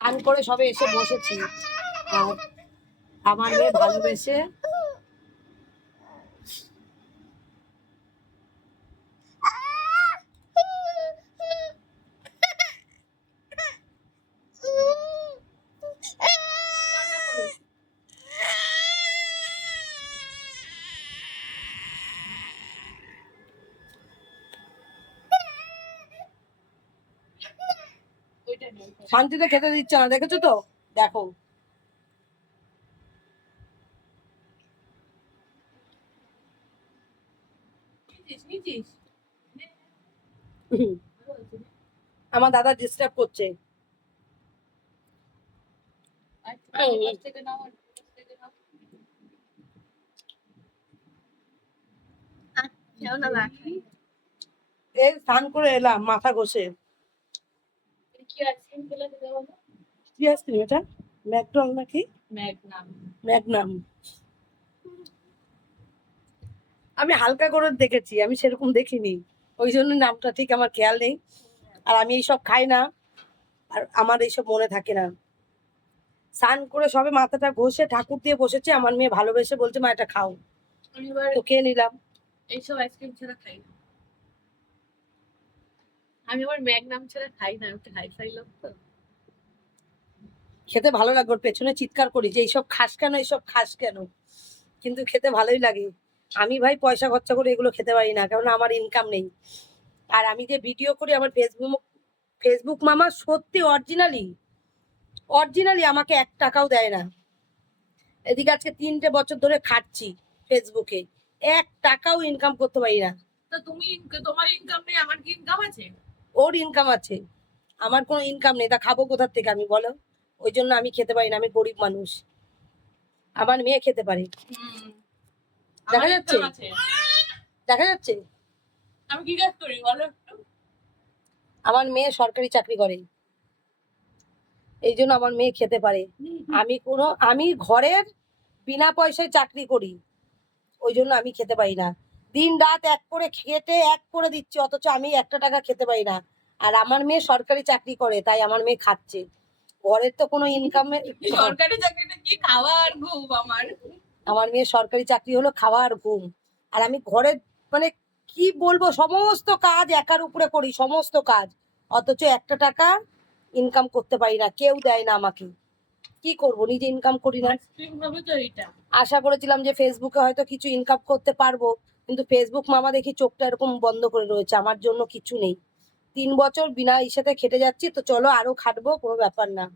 আন করে সবে এসে বসেছি আর আমার মেয়ে ভালোবেসে শান্তিতে খেতে দিচ্ছে না, দেখেছো তো? দেখো আমার দাদা ডিস্টার্ব করছে। এই স্নান করে এলাম মাথা ঘষে। কি আইসক্রিম এটা? ম্যাকডল নাকি ম্যাগনাম? আমি হালকা করে দেখেছি, আমি সেরকম দেখিনি, ওই জন্য নামটা ঠিক আমার খেয়াল নেই। আর আমি এইসব খাই না, আর আমার এইসব মনে থাকে না। স্নান করে সবে মাথাটা ঘষে ঠাকুর দিয়ে বসেছে, আমার মেয়ে ভালোবেসে বলছে মা এটা খাও, তো খেয়ে নিলাম। এইসব আইসক্রিম ছাড়া খাই না আমি, আবার ম্যাগনাম ছাড়া খাই না, একটু হাই ফাই লোক তো। খেতে ভালো লাগে, ওর পেছনে চিৎকার করি যে এইসব খাস কেন, এইসব খাস কেন, কিন্তু খেতে ভালোই লাগে। আমি ভাই পয়সা খরচা করে এগুলো খেতে পারি না, কারণ আমার ইনকাম নেই। আর আমি যে ভিডিও করি আমার ফেসবুক মামা সত্যি অরিজিনালি অরিজিনালি আমাকে 1 টাকাও দেয় না। এদিকে আজকে 3টে বছর ধরে খাচ্ছি ফেসবুকে, 1 টাকাও ইনকাম করতে পারি না। তো তুমি, তোমার ইনকাম নেই, আমার কি ইনকাম আছে? ওর ইনকাম আছে, আমার কোনো ইনকাম নেই, তা খাবো কোথার থেকে আমি বলো? ওই জন্য আমি খেতে পারি না, আমি গরিব মানুষ। আমার মেয়ে খেতে পারে। দেখা যাচ্ছে, দেখা যাচ্ছে। আমি কি কাজ করি বলো একটু? আমার মেয়ে সরকারি চাকরি করে, এই জন্য আমার মেয়ে খেতে পারে। আমি ঘরের বিনা পয়সায় চাকরি করি, ওই জন্য আমি খেতে পারি না। দিন রাত এক করে খেটে এক করে দিচ্ছি, অথচ আমি 1 টাকা খেতে পারি না। আর আমার মেয়ে সরকারি চাকরি করে, তাই আমার মেয়ে খাচ্ছে। ঘরের তো কোনো ইনকামে, সরকারি চাকরিটা কি খাওয়া আর ঘুম আমার মেয়ে সরকারি চাকরি হলো খাওয়া আর ঘুম। আর আমি ঘরের মানে কি বলবো, সমস্ত কাজ একার উপরে করি, সমস্ত কাজ, অথচ 1 টাকা ইনকাম করতে পারি না, কেউ দেয় না আমাকে। কি করব, নিজে ইনকাম করি না। আশা করেছিলাম যে ফেসবুকে হয়তো কিছু ইনকাম করতে পারবো, কিন্তু ফেসবুক মামা দেখি চোখটা এরকম বন্ধ করে রয়েছে, আমার জন্য কিছু নেই। 3 বছর বিনা ইসেতে খেটে যাচ্ছি, তো চলো আরো খাটবো, কোনো ব্যাপার না।